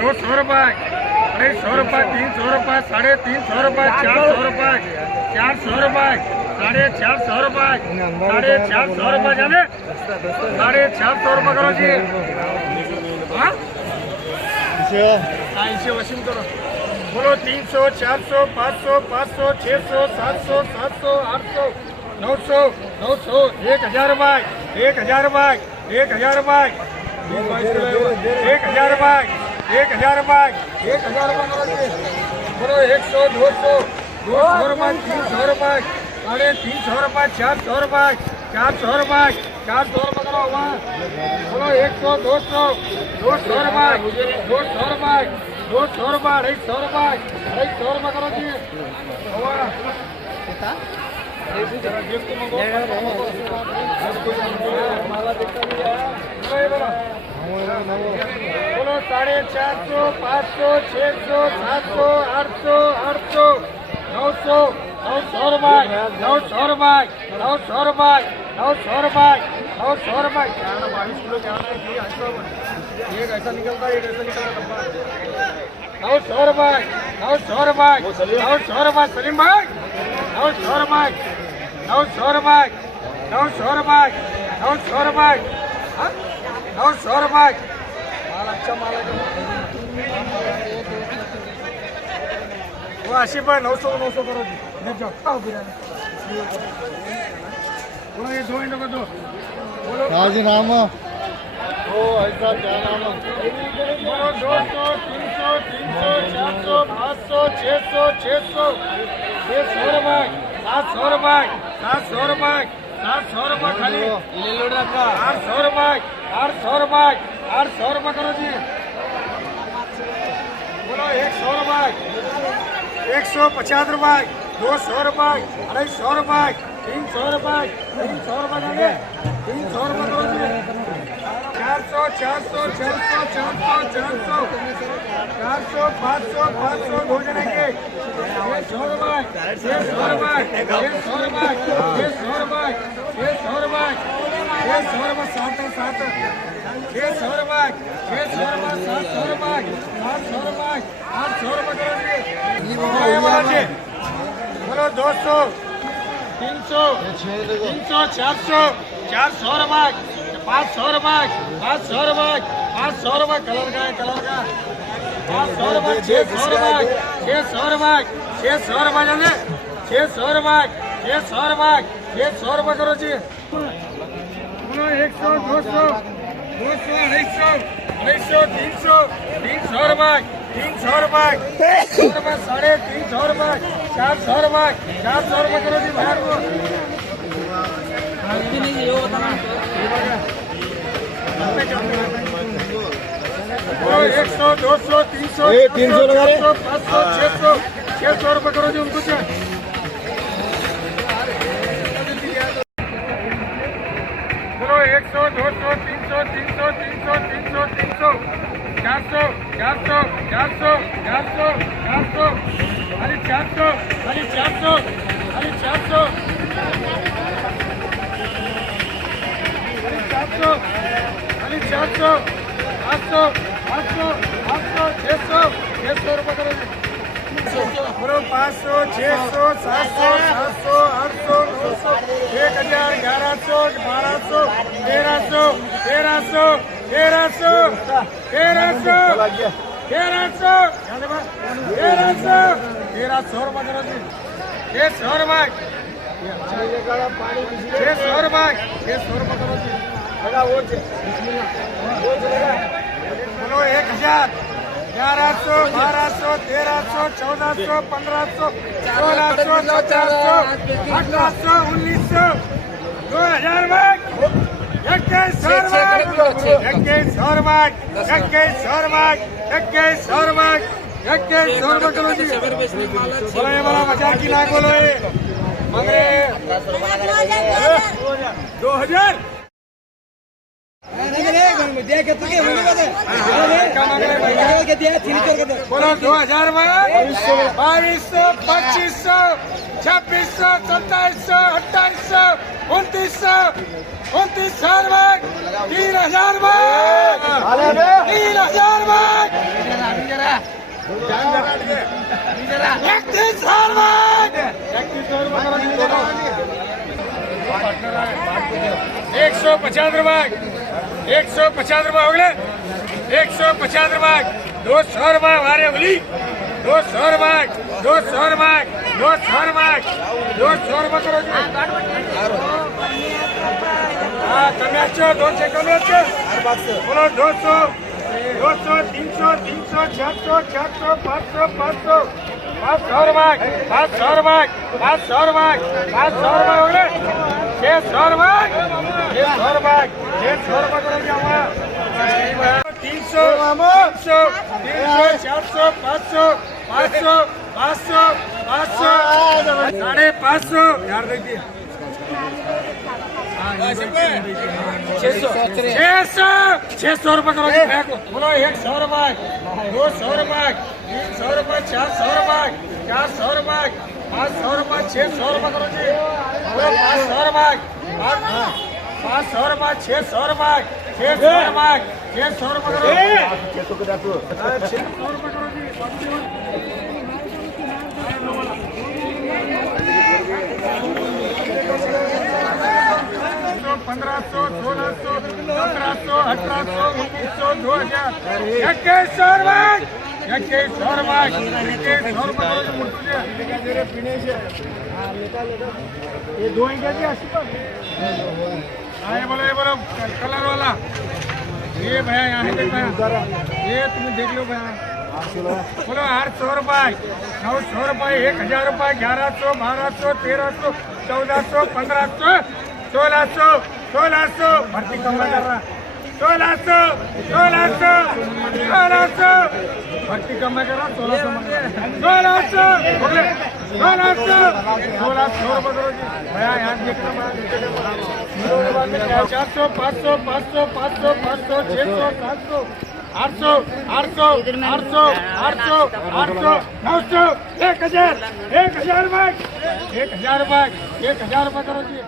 200 रुपये, 250 रुपये, 300 रुपये, 350 रुपये, 400 रुपये, 400 रुपये, 450 रुपये, 450 रुपये जाने 450 रुपये करो जी। हाँ इसे वसीम करो, बोलो 300, 400, 500, 500, 600, 700, 700, 800, 900, 900, 1000 रुपये, 1000 रुपये, 1000 रुपये, 1000 रुपये, 1000 रुपये, 1000 रुपये, बोलो 100, 200, 200 रुपये, 300 रुपये, 350 रुपये, 400 रुपये, 400 रुपये, 400 रुपये करो वहाँ, बोलो 100, 200, 200 रुपये, 200 रुपये, 200 रुपये, 250 रुपये, 250 रुपये करो जी। बोलो 450, 500, 600, 700, 800, 800, 900, 900 रुपये, 900 रुपये, 900 रुपये, 900 रुपये, 900 रुपये, 22 किलो एक ऐसा निकलता है, एक ऐसा निकलता है। 900 रुपये, 900 रुपये, 900 रुपये सलीम भाई, 900 रुपये, 900 रुपये, 900 रुपये, 900 रुपये, 900 रुपये, माल अच्छा माल है। वो 80 पर 900 900 करो जी, जाओ बिरयानी बोलो, ये 2 इंडो को दो, बोलो राजी नाम ओ ऐसा क्या नाम बोलो 200, 300, 300, 400, 500, 600, 600, 600 रुपये, 700 रुपये, 700 रुपये, 700 रुपये खाली 800 रुपये, 800 रुपये, 800 रुपये करो जी। बोलो 100 रुपये, 150 रुपये, 200 रुपये, 250 रुपये, 300 रुपये, 300 रुपये देंगे, 300 रुपये करो जी। 400, 400, 400, 400, 400, 400, 500, 500 दो जने के 600 रुपये, 600 रुपये, 600 रुपये, 600 रुपये, 600 रुपये, 600 रुपये 7 7 600 रुपये, 600 रुपये, 700 रुपये, 800 रुपये, 800 रुपये करो जी। बोलो 200, 300, 300, 400, 400 रुपये, 500 रुपये, 500 रुपये, 500 रुपये कलर का है, कलर का 500 रुपये, 600 रुपये, 600 रुपये, 600 रुपये जाने 600 रुपये, 600 रुपये, 600 रुपये करो जी। बोलो 100, 200, 200, 250, 250, 300, 300 रुपये, 300 रुपये, 300 रुपये, 350 रुपये, 400 रुपये, 400 रुपये करो जी बाहर को। बोलो 100, 200, 300, 300 500, 600, 600 रुपये करो जी उनको से। बोलो 100, 200, 300, 300, 300, 300, 300, 400, 400, 400, 400, 400, खाली 400, खाली 400, खाली 400, 400, खाली 400, 800, 800, 800, 600, 600 रुपये करो जी। बोलो 500, 600, 700, 700, 800, 900, 1000, 1100, 1200, 1300, 1300, 1300, 1300, 1300, 1300 रुपये करो जी। 600 रुपये, 600 रुपये, 600 रुपये करो जी। बोलो 1000, 1100, 1200, 1300, 1400, 1500, 1600, 1700, 1800, 1900, 2000 रुपये, 2100 रुपये, 2100 रुपये, 2100 रुपये, 2100 रुपये, 2100 रुपये करो जी। बोलो ये बड़ा मजाक की ना बोलो, ये मंगरे 2000 बोलो 2000 में 2200 2500 2600 2700 2800 2900 29,000 में 3000 में 3000 में 31,000 में 150 रुपए 150 रुपए हो गए 150 रुपए 200 रुपए हमारे बोली 200 रुपए 200 रुपए 200 रुपए 200 रुपए करो जी हाँ कमी 200 कमी बोलो 200 200 300 300 400 400 500 500 500 रुपए 500 रुपए 500 रुपए 500 रुपए हो गए 600 रुपए 600 रुपए 600 रुपए करो जी हमारा 300 400 500 500 500 500 यार देखिए 600 रुपए करो जी बोलो 100 रुपए 200 रुपए 300 रुपए 400 रुपए 400 रुपए 500 रुपए 600 रुपए करो जी बोलो 500 रुपए 500 रुपए 600 रुपए 600 रुपए 600 रुपए करो 600 रुपए करो जी 1500 1600 1700 1800 1900 2000 21,000 रुपए 21,000 रुपए 21,000 रुपए मेरे पीने से ये दो इंच की 80 पर ये बोलो कलर वाला ये भैया यहाँ है देख भैया ये तुम देख लो भैया बोलो 800 रुपए 900 रुपए 1,000 रुपए 1100 1200 1300 1400 1500 1600 भर्ती कम कर रहा 1600 भर्ती कम कर रहा 1600 रुपए करो जी भैया यहाँ देखना 400 500 500 500 500 600 700 800 800 800 800 800 900 1,000 1,000 रुपए 1,000 रुपए 1,000 रुपए करो जी